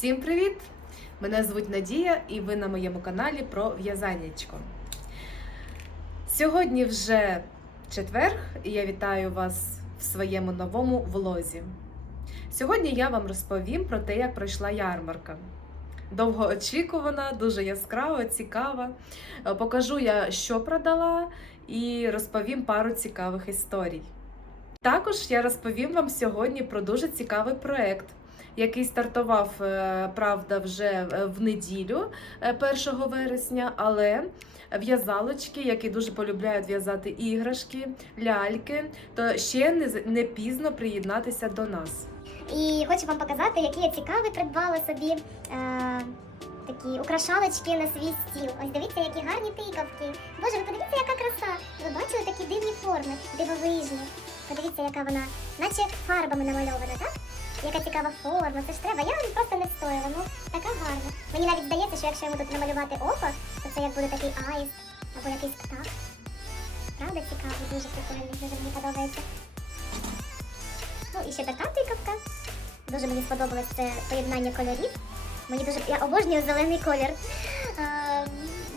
Всім привіт! Мене звуть Надія, і ви на моєму каналі про в'язаннячко. Сьогодні вже четвер, і я вітаю вас в своєму новому влозі. Сьогодні я вам розповім про те, як пройшла ярмарка. Довгоочікувана, дуже яскрава, цікава. Е, Покажу я, що продала, і розповім пару цікавих історій. Також я розповім вам сьогодні про дуже цікавий проект, який стартував, е, правда, вже е, в неділю е, 1 вересня, але в'язалочки, які дуже полюбляють в'язати іграшки, ляльки, то ще не, не пізно приєднатися до нас. І хочу вам показати, які я цікаві придбала собі е, такі украшалочки на свій стіл. Ось дивіться, які гарні тикавки. Боже, ви подивіться, яка краса. Ви бачили такі дивні форми, дивовижні. Подивіться, яка вона, наче фарбами намальована, так? Яка цікава форма, це ж треба. Я просто не стояла. Ну, така гарна. Мені навіть здається, що якщо йому тут намалювати око, то це як буде такий аїст або якийсь птах. Правда цікавий, дуже прикольний, дуже мені подобається. Ну і ще така тикавка. Дуже мені сподобалось це поєднання кольорів. Мені дуже я обожнюю зелений колір.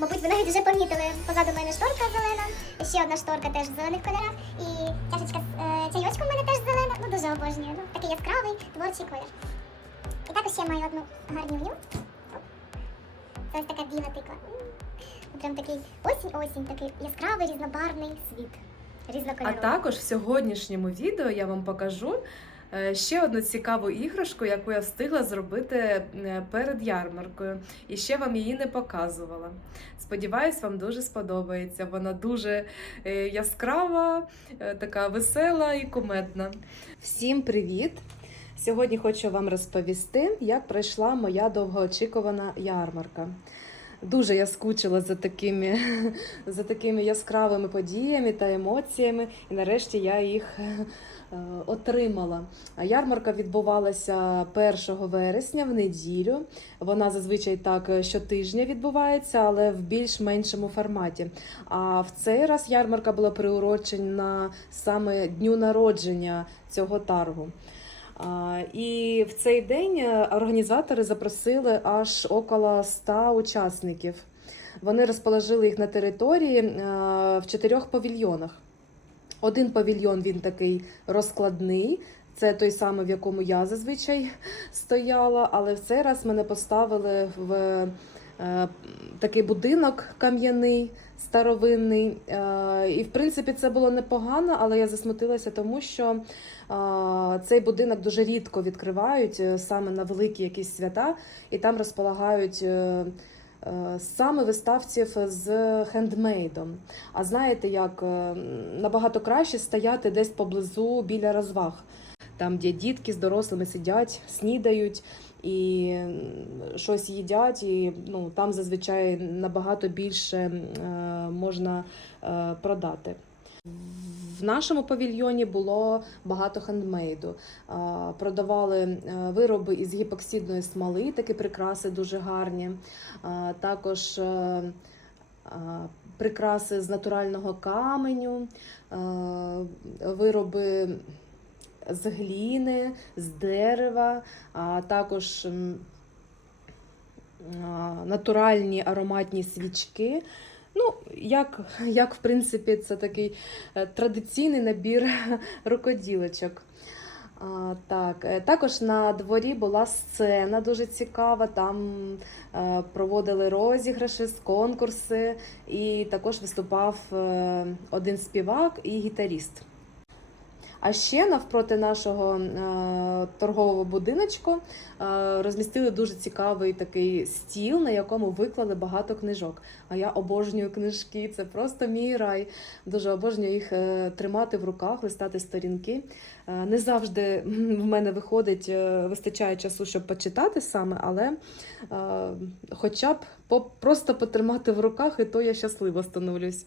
Мабуть, ви навіть вже помітили. Позаду мене шторка зелена, ще одна шторка теж в зелених кольорах. І чашечка з е, чайочком в мене теж зелена. Ну дуже обожнюю. Ну, такий яскравий творчий колір. І також ще маю одну гарнюню. Це ось така біла тиква. Прям такий осінь-осінь, такий яскравий різнобарвний світ. А також в сьогоднішньому відео я вам покажу ще одну цікаву іграшку, яку я встигла зробити е, перед ярмаркою, і ще вам її не показувала. Сподіваюсь, вам дуже сподобається. Вона дуже е, яскрава, е, така весела і кумедна. Всім привіт! Сьогодні хочу вам розповісти, як пройшла моя довгоочікувана ярмарка. Дуже я скучила за такими, за такими яскравими подіями та емоціями, і нарешті я їх е, отримала. Ярмарка відбувалася 1 вересня в неділю. Вона зазвичай так е, щотижня відбувається, але в більш-меншому форматі. А в цей раз ярмарка була приурочена саме дню народження цього таргу. І в цей день е, організатори запросили аж около 100 учасників. Вони розположили їх на території е, в чотирьох павільйонах. Один павільйон він такий розкладний. Це той самий, в якому я зазвичай стояла, але в цей раз мене поставили в е, такий будинок кам'яний, старовинний. Е, і в принципі це було непогано, але я засмутилася, тому що е, цей будинок дуже рідко відкривають е, саме на великі якісь свята, і там розполагають. е, Саме виставців з хендмейдом. А знаєте, як е, набагато краще стояти десь поблизу біля розваг, там, де дітки з дорослими сидять, снідають і щось їдять, і ну, там зазвичай набагато більше е, можна е, продати. В нашому павільйоні було багато хендмейду. Продавали е, вироби із гіпоксидної смоли, такі прикраси дуже гарні. Також е, прикраси з натурального каменю, вироби з гліни, з дерева, а також натуральні ароматні свічки. Ну, як, як в принципі, це такий е, традиційний набір рукоділочок. А, так, е, також на дворі була сцена дуже цікава. Там е, проводили розіграші, конкурси, і також виступав е, один співак і гітаріст. А ще навпроти нашого е, торгового будиночку е, розмістили дуже цікавий такий стіл, на якому виклали багато книжок. А я обожнюю книжки, це просто мій рай. Дуже обожнюю їх е, тримати в руках, листати сторінки. Не завжди в мене виходить, вистачає часу, щоб почитати саме, але хоча б просто потримати в руках, і то я щасливо становлюсь.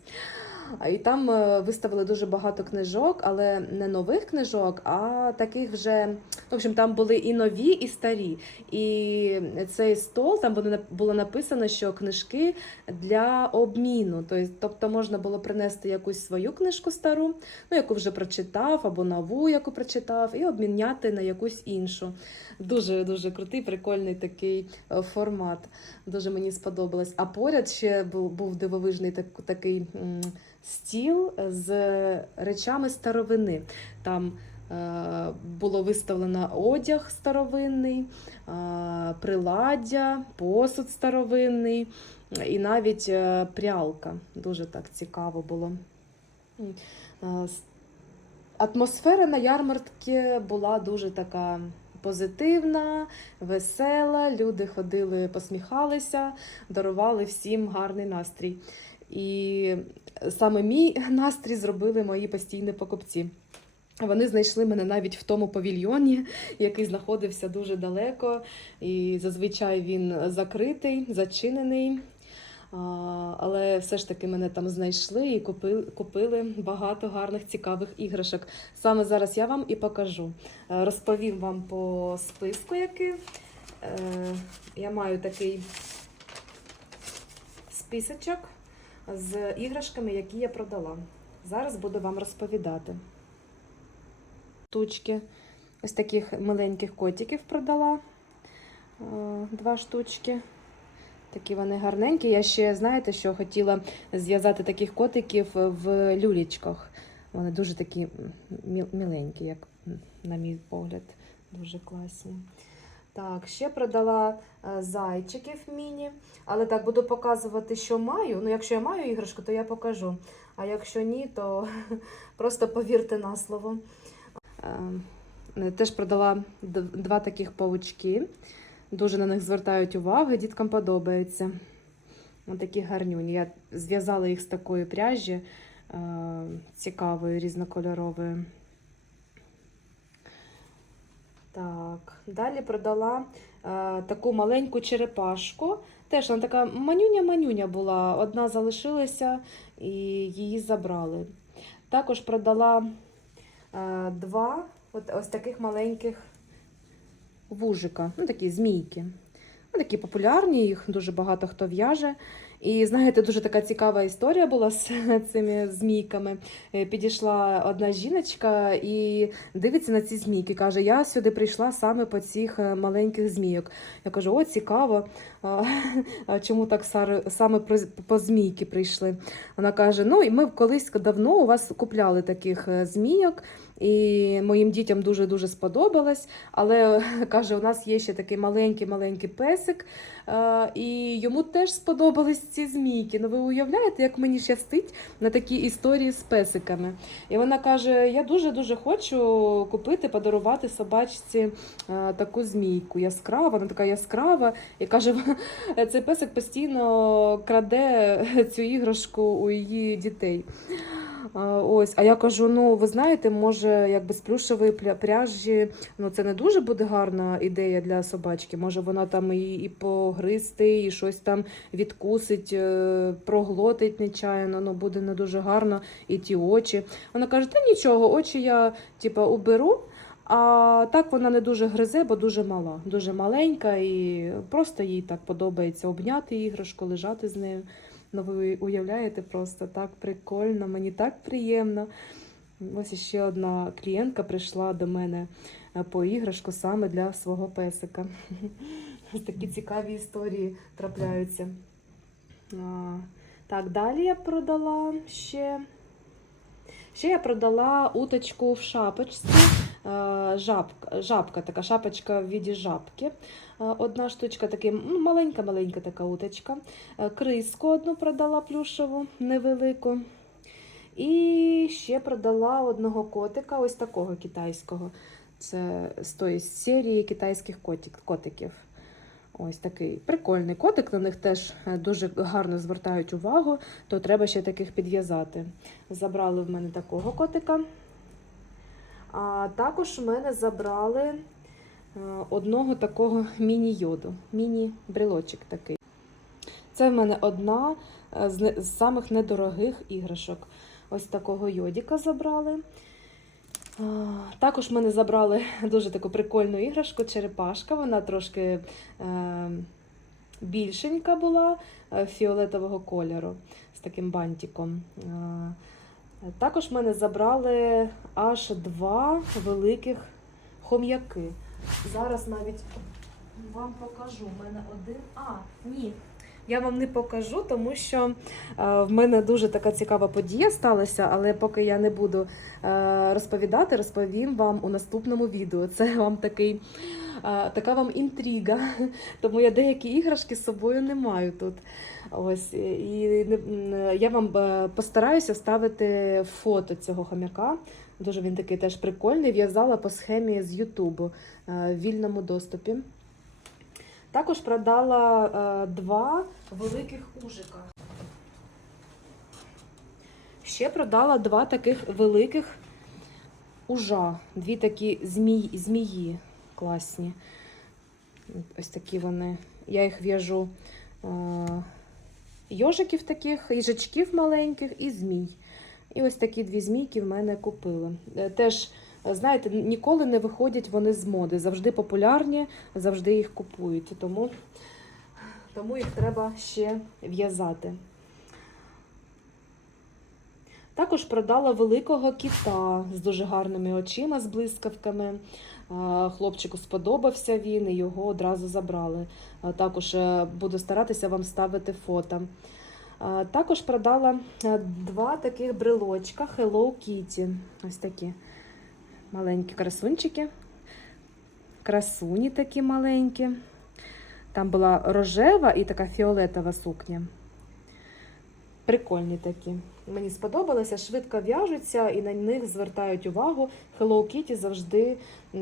І там е, виставили дуже багато книжок, але не нових книжок, а таких вже. В общем, там були і нові, і старі. І цей стол там було написано, що книжки для обміну. Тобто, можна було принести якусь свою книжку стару, ну яку вже прочитав, або нову, яку прочитав, і обміняти на якусь іншу. Дуже дуже крутий, прикольний такий е, формат. Дуже мені сподобалось. А поряд ще був, дивовижний так, такий стіл з речами старовини. Там е, було виставлено одяг старовинний, е, приладдя, посуд старовинний і навіть е, прялка. Дуже так цікаво було. Атмосфера на ярмарці була дуже така позитивна, весела. Люди ходили, посміхалися, дарували всім гарний настрій. І саме мій настрій зробили мої постійні покупці. Вони знайшли мене навіть в тому павільйоні, який знаходився дуже далеко, і зазвичай він закритий, зачинений. Але все ж таки мене там знайшли і купили, купили багато гарних цікавих іграшок. Саме зараз я вам і покажу. Е, Розповім вам по списку, який. Е, Я маю такий списочок з іграшками, які я продала. Зараз буду вам розповідати. Штучки. Ось таких миленьких котиків продала. Е, Два штучки. Такі вони гарненькі. Я ще, знаєте, що хотіла зв'язати таких котиків в люлічках. Вони дуже такі міленькі, як на мій погляд, дуже класні. Так, ще продала е, зайчиків міні, але так буду показувати, що маю. Ну, якщо я маю іграшку, то я покажу. А якщо ні, то просто повірте на слово. Е, Теж продала два таких паучки. Дуже на них звертають увагу, діткам подобається. Ось такі гарнюні. Я зв'язала їх з такої пряжі е, цікавої, різнокольорової. Так, далі продала е, таку маленьку черепашку. Теж вона така манюня-манюня була. Одна залишилася і її забрали. Також продала е, два от, ось таких маленьких вужика, ну такі змійки. Ну, такі популярні, їх дуже багато хто в'яже. І знаєте, дуже така цікава історія була з цими змійками. Е, Підійшла одна жіночка і дивиться на ці змійки. Каже: Я сюди прийшла саме по цих е, маленьких змійок. Я кажу, о, цікаво. Чому так саме по змійки прийшли? Вона каже: Ну, і ми колись давно у вас купляли таких е, змійок. І моїм дітям дуже дуже сподобалось. Але каже, у нас є ще такий маленький маленький песик, е, і йому теж сподобались ці змійки. Ну ви уявляєте, як мені щастить на такі історії з песиками? І вона каже: Я дуже дуже хочу купити, подарувати собачці е, таку змійку. Яскрава, вона така яскрава. І каже, цей песик постійно краде цю іграшку у її дітей. Ось, а я кажу: ну ви знаєте, може, якби з плюшевої пля- пряжі, ну це не дуже буде гарна ідея для собачки. Може, вона там і, і погризти, і щось там відкусить, е, проглотить нечаянно, ну буде не дуже гарно, і ті очі. Вона каже: та нічого, очі я типа уберу. А так вона не дуже гризе, бо дуже мала, дуже маленька, і просто їй так подобається обняти іграшку, лежати з нею. Ну, ви уявляєте, просто так прикольно, мені так приємно. Ось ще одна клієнтка прийшла до мене е, по іграшку саме для свого песика. Такі цікаві історії трапляються. Так, далі я продала ще. Ще я продала уточку в шапочці. Е, Жабка, жабка така шапочка в віді жабки. Е, Одна штучка, маленька-маленька така уточка. Е, Криску одну продала плюшеву, невелику. І ще продала одного котика, ось такого китайського. Це з тої серії китайських котик, котиків. Ось такий прикольний котик. На них теж дуже гарно звертають увагу, то треба ще таких підв'язати. Забрали в мене такого котика. А також в мене забрали е, одного такого міні-йоду, міні-брелочок такий. Це в мене одна е, з, самих недорогих іграшок. Ось такого йодіка забрали. Також мене забрали дуже таку прикольну іграшку, черепашка. Вона трошки е, більшенька була, фіолетового кольору з таким бантиком. Також мене забрали аж два великих хом'яки. Зараз навіть вам покажу. У мене один. А, ні. Я вам не покажу, тому що е, в мене дуже така цікава подія сталася, але поки я не буду е, розповідати, розповім вам у наступному відео. Це вам такий, е, така вам інтрига. Тому я деякі іграшки з собою не маю тут. Ось і я вам постараюся вставити фото цього хомяка. Дуже він такий теж прикольний. В'язала по схемі з Ютубу в вільному доступі. Також продала е, два великих ужика. Ще продала два таких великих ужа. Дві такі змій, змії класні. Ось такі вони. Я їх в'яжу е, йожиків таких, їжачків маленьких і змій. І ось такі дві змійки в мене купили. Е, Теж, знаєте, ніколи не виходять вони з моди. Завжди популярні, завжди їх купують. Тому, тому їх треба ще в'язати. Також продала великого кіта з дуже гарними очима, з блискавками. Е, Хлопчику сподобався він і його одразу забрали. Е, Також е, буду старатися вам ставити фото. Е, Також продала е, два таких брелочка Hello Kitty. Ось такі маленькі красунчики. Красуні такі маленькі. Там була рожева і така фіолетова сукня. Прикольні такі. Мені сподобалося, швидко в'яжуться і на них звертають увагу. Hello Kitty завжди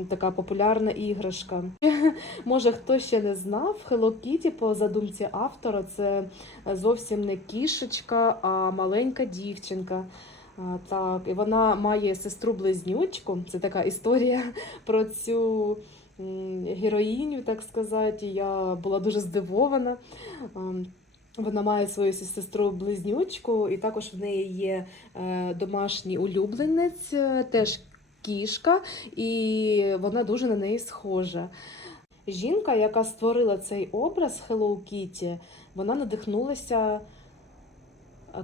така популярна іграшка. Може, хто ще не знав, Hello Kitty по задумці автора це зовсім не кішечка, а маленька дівчинка. Так, і вона має сестру-близнючку. Це така історія про цю героїню, так сказати. Я була дуже здивована. Вона має свою сестру-близнючку, і також в неї є е, домашній улюбленець, е, теж кішка, і вона дуже на неї схожа. Жінка, яка створила цей образ Hello Kitty, вона надихнулася е,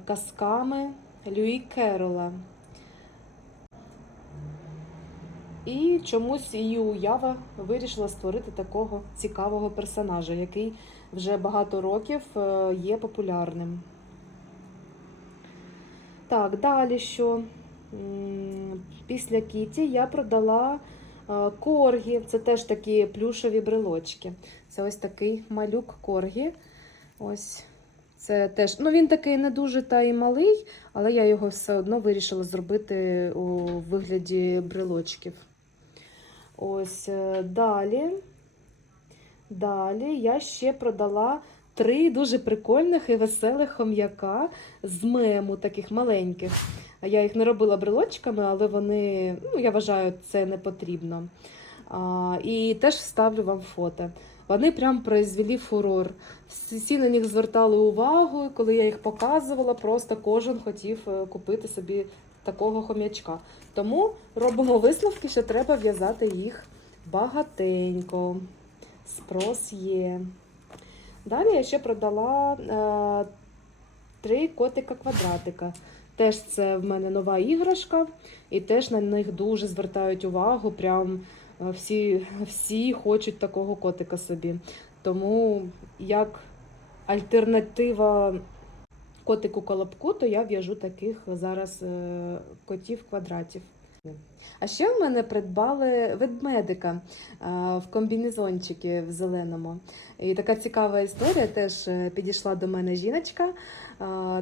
казками Люї Керола. І чомусь її уява вирішила створити такого цікавого персонажа, який вже багато років е, є популярним. Так, далі що? Після Кіті я продала е, коргі. Це теж такі плюшеві брелочки. Це ось такий малюк коргі. Ось. Це теж, ну він такий не дуже та й малий, але я його все одно вирішила зробити у вигляді брелочків. Ось е, далі. Далі я ще продала три дуже прикольних і веселих хом'яка з мему, таких маленьких. Я їх не робила брелочками, але вони, ну, я вважаю, це не потрібно. І теж вставлю вам фото. Вони прям произвели фурор. Всі на них звертали увагу, коли я їх показувала, просто кожен хотів е, купити собі такого хом'ячка. Тому робимо висновки, що треба в'язати їх багатенько. Спрос є. Далі я ще продала е, три котика-квадратика. Теж це в мене нова іграшка, і теж на них дуже звертають увагу. Прям всі, всі хочуть такого котика собі. Тому як альтернатива котику колобку, то я в'яжу таких зараз е, котів квадратів. А ще в мене придбали ведмедика е, в комбінезончики в зеленому. І така цікава історія. Теж е, підійшла до мене жіночка. е,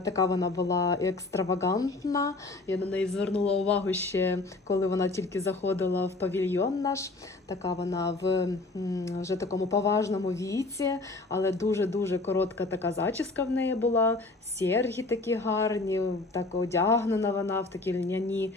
Така вона була екстравагантна. Я на неї звернула увагу ще, коли вона тільки заходила в павільйон наш. Така вона в вже такому поважному віці, але дуже-дуже коротка така зачіска в неї була. Серги такі гарні, так одягнена вона в такі льняні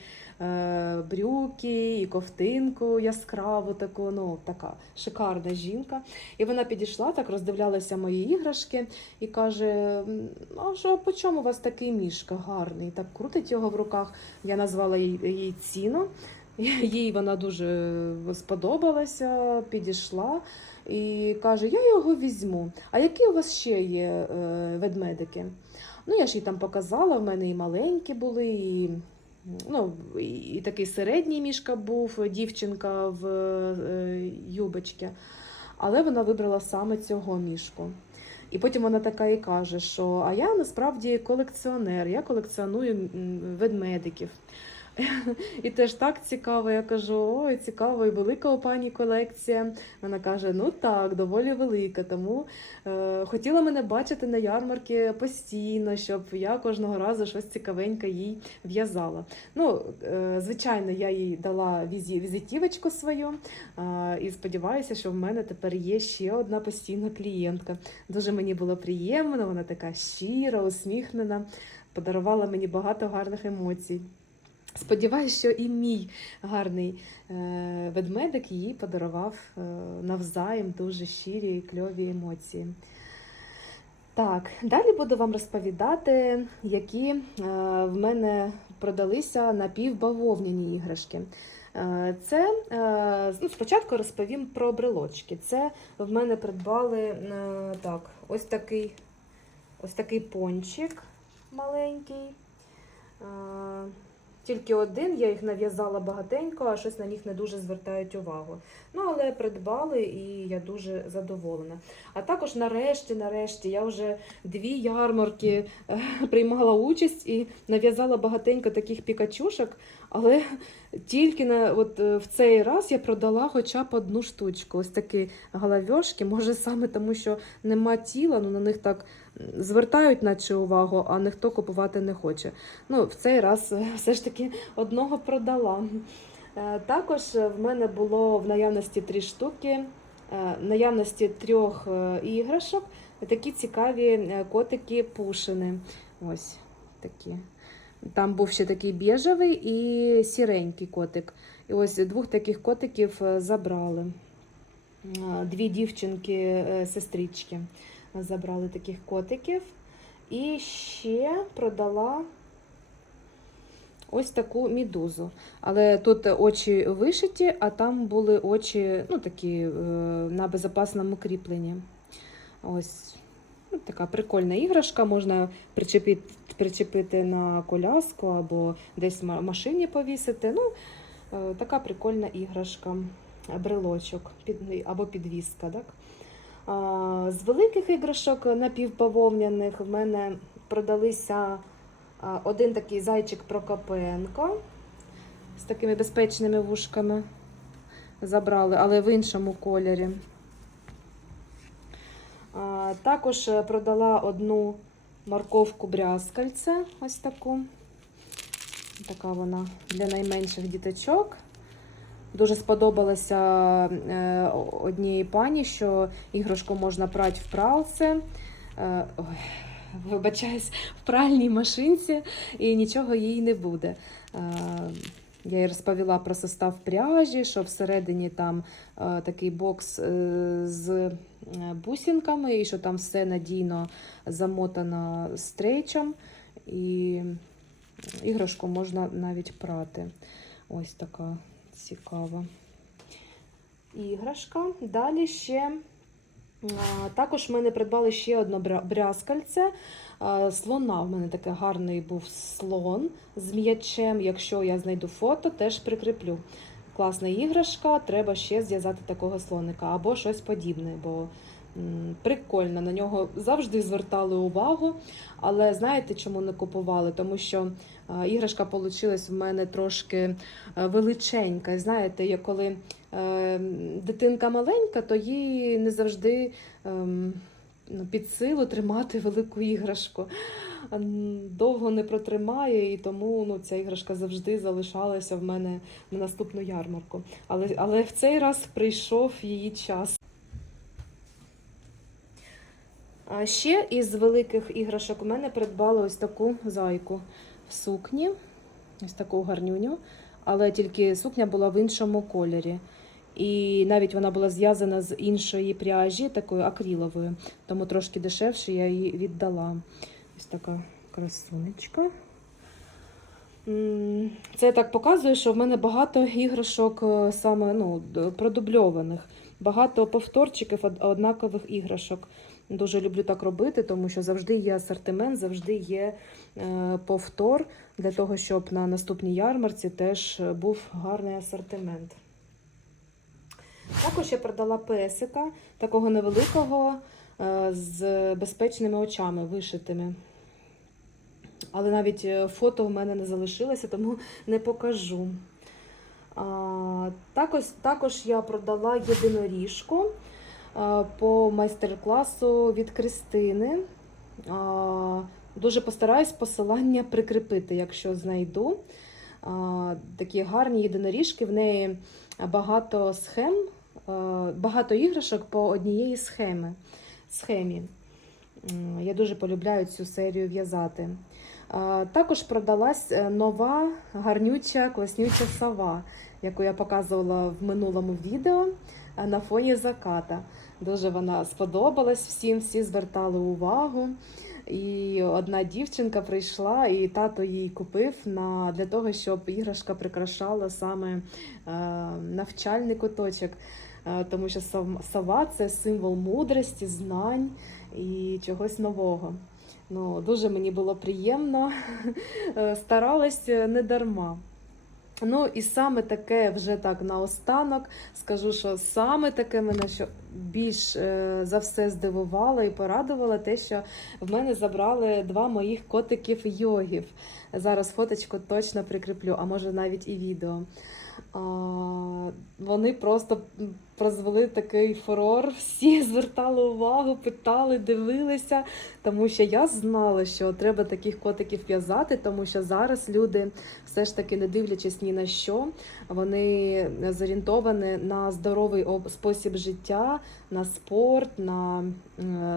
брюки. брюки, і ковтинку яскраву, таку, ну, така шикарна жінка. І вона підійшла, так роздивлялася мої іграшки і каже: «М, А що, по чому у вас такий мішка гарний? Так крутить його в руках. Я назвала їй ціну. Їй вона дуже сподобалася, підійшла і каже: Я його візьму. А які у вас ще є е, ведмедики? Ну, я ж їй там показала, в мене і маленькі були, і, ну, і, такий середній мішка був, дівчинка в е, юбочці. Але вона вибрала саме цього мішку. І потім вона така і каже, що а я насправді колекціонер, я колекціоную ведмедиків. І теж так цікаво. Я кажу: ой, цікаво, і велика у пані колекція. Вона каже: ну так, доволі велика. Тому е, хотіла мене бачити на ярмарки постійно, щоб я кожного разу щось цікавеньке їй в'язала. Ну, е, звичайно, я їй дала візі, візитівочку свою е, і сподіваюся, що в мене тепер є ще одна постійна клієнтка. Дуже мені було приємно, вона така щира, усміхнена, подарувала мені багато гарних емоцій. Сподіваюсь, що і мій гарний е, ведмедик їй подарував е, навзаєм дуже щирі і кльові емоції. Так, далі буду вам розповідати, які е, в мене продалися напівбавовняні іграшки. Це ну, спочатку розповім про брелочки. Це в мене придбали так, ось такий, ось такий пончик маленький. Тільки один, я їх нав'язала багатенько, а щось на них не дуже звертають увагу. Ну, але придбали і я дуже задоволена. А також нарешті, нарешті, я вже дві ярмарки е, приймала участь і нав'язала багатенько таких пікачушок, але тільки на, от, е, в цей раз я продала хоча б одну штучку. Ось такі головьошки, може саме тому, що нема тіла, ну на них так звертають наче увагу, а ніхто купувати не хоче. Ну, в цей раз е, все ж таки одного продала. Е, Також в мене було в наявності три штуки, е, наявності трьох іграшок, такі цікаві е, котики пушини. Ось такі. Там був ще такий біжевий і сіренький котик. І ось двох таких котиків е, забрали. Е, Дві дівчинки, е, забрали таких котиків. І ще продала ось таку мідузу. Але тут очі вишиті, а там були очі ну, такі на безопасному кріпленні. Ось така прикольна іграшка, можна причепити, причепити на коляску або десь в машині повісити. Ну, е, така прикольна іграшка, брелочок під, або підвіска. Так? А, з великих іграшок напівбавовняних в мене продалися один такий зайчик Прокопенко з такими безпечними вушками. Забрали, але в іншому кольорі. Також е, продала одну морковку брязкальце, ось таку. Така вона для найменших діточок. Дуже сподобалося е, одній пані, що іграшку можна прати в пралці. Е, ой, вибачаюсь, в пральній машинці, і нічого їй не буде. Я їй розповіла про состав пряжі, що всередині там такий бокс з бусинками, і що там все надійно замотано стрейчем, і іграшку можна навіть прати. Ось така цікава іграшка. Далі ще також в мене придбали ще одне бря- брязкальце. Слона в мене такий гарний був слон з м'ячем. Якщо я знайду фото, теж прикріплю. Класна іграшка, треба ще зв'язати такого слоника або щось подібне, бо прикольно, на нього завжди звертали увагу. Але знаєте, чому не купували? Тому що іграшка вийшла в мене трошки е, величенька. Знаєте, я коли е, дитинка маленька, то їй не завжди ем, ну, під силу тримати велику іграшку. Довго не протримає, і тому ну, ця іграшка завжди залишалася в мене на наступну ярмарку. Але, але в цей раз прийшов її час. А ще із великих іграшок у мене придбали ось таку зайку в сукні, ось таку гарнюню. але тільки сукня була в іншому кольорі. І навіть вона була зв'язана з іншої пряжі, такою акриловою, тому трошки дешевше я її віддала. Ось така красунечка. Це так показую, що в мене багато іграшок е, саме ну, продубльованих, багато повторчиків однакових іграшок. Дуже люблю так робити, тому що завжди є асортимент, завжди є е, повтор для того, щоб на наступній ярмарці теж е, був гарний асортимент. Також я продала песика, такого невеликого, з безпечними очами вишитими. Але навіть е, фото в мене не залишилося, тому не покажу. А, також, також я продала єдиноріжку а, по майстер-класу від Кристини. А, дуже постараюсь посилання прикріпити, якщо знайду. А, такі гарні єдиноріжки, в неї багато схем, а, багато іграшок по однієї схеми. схемі. Я дуже полюбляю цю серію в'язати. Також продалась е, нова гарнюча, класнюча сова, яку я показувала в минулому відео е, на фоні заката. Дуже вона сподобалась всім, всі звертали увагу. І одна дівчинка прийшла, і тато їй купив на, для того, щоб іграшка прикрашала саме е, навчальний куточок. Тому що сов- сова це символ мудрості, знань і чогось нового. Ну, дуже мені було приємно, Е, старалась е, не дарма. Ну і саме таке вже так наостанок скажу, що саме таке мене що більш е, за все здивувало і порадувало те, що в мене забрали два моїх котиків йогів. Зараз фоточку точно прикріплю, а може навіть і відео. Вони просто прозвели такий фурор, всі звертали увагу, питали, дивилися, тому що я знала, що треба таких котиків в'язати, тому що зараз люди, все ж таки, не дивлячись ні на що, вони зорієнтовані на здоровий спосіб життя, на спорт, на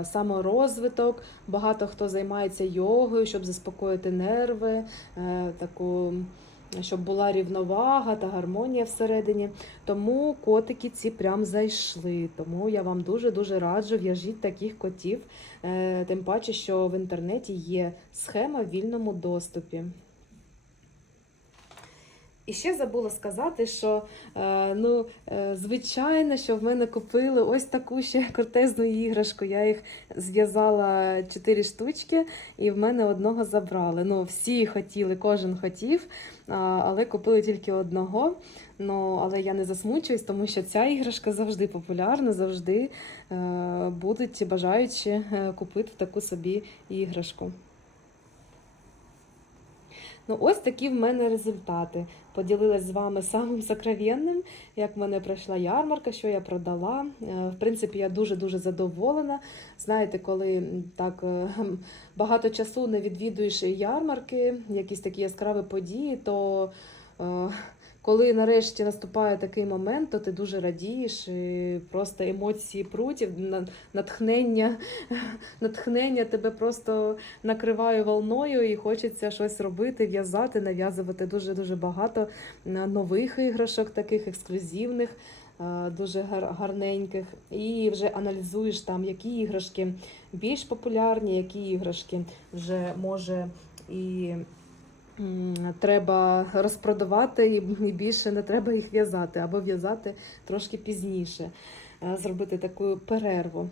саморозвиток. Багато хто займається йогою, щоб заспокоїти нерви, е, таку. Щоб була рівновага та гармонія всередині. Тому котики ці прям зайшли. Тому я вам дуже-дуже раджу в'яжіть таких котів. Е, Тим паче, що в інтернеті є схема в вільному доступі. І ще забула сказати, що е, ну, е, звичайно, що в мене купили ось таку ще крутезну іграшку. Я їх зв'язала чотири штучки, і в мене одного забрали. Ну, всі хотіли, кожен хотів, але купили тільки одного. Ну, але я не засмучуюсь, тому що ця іграшка завжди популярна, завжди е, будуть бажаючі е, купити таку собі іграшку. Ну, ось такі в мене результати. Поділилась з вами самим сокровенним, як в мене пройшла ярмарка, що я продала. Е, В принципі, я дуже-дуже задоволена. Знаєте, коли так е, багато часу не відвідуєш ярмарки, якісь такі яскраві події, то е, коли нарешті наступає такий момент, то ти дуже радієш, і просто емоції на- натхнення, натхнення тебе просто накриває волною і хочеться щось робити, в'язати, нав'язувати дуже-дуже багато е, нових іграшок, таких ексклюзивних, е, дуже гарненьких. І вже аналізуєш там, які іграшки більш популярні, які іграшки вже може і. Треба розпродавати і і більше не треба їх в'язати, або в'язати трошки пізніше, е, зробити таку перерву.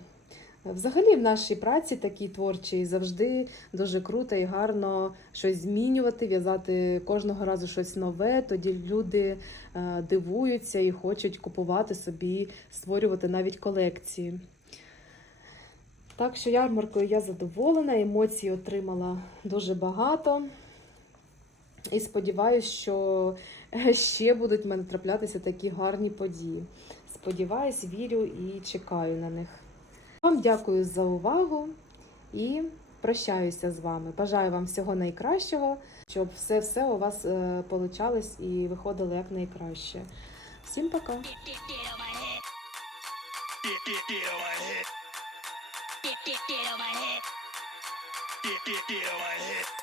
Взагалі, в нашій праці такій творчій завжди дуже круто і гарно щось змінювати, в'язати кожного разу щось нове. Тоді люди е, дивуються і хочуть купувати собі, створювати навіть колекції. Так що ярмаркою я задоволена, емоцій отримала дуже багато. І сподіваюся, що ще будуть в мене траплятися такі гарні події. Сподіваюсь, вірю і чекаю на них. Вам дякую за увагу і прощаюся з вами. Бажаю вам всього найкращого, щоб все-все у вас е, получалось і виходило як найкраще. Всім пока! Get, get, get on my head. Get, get, get on my head.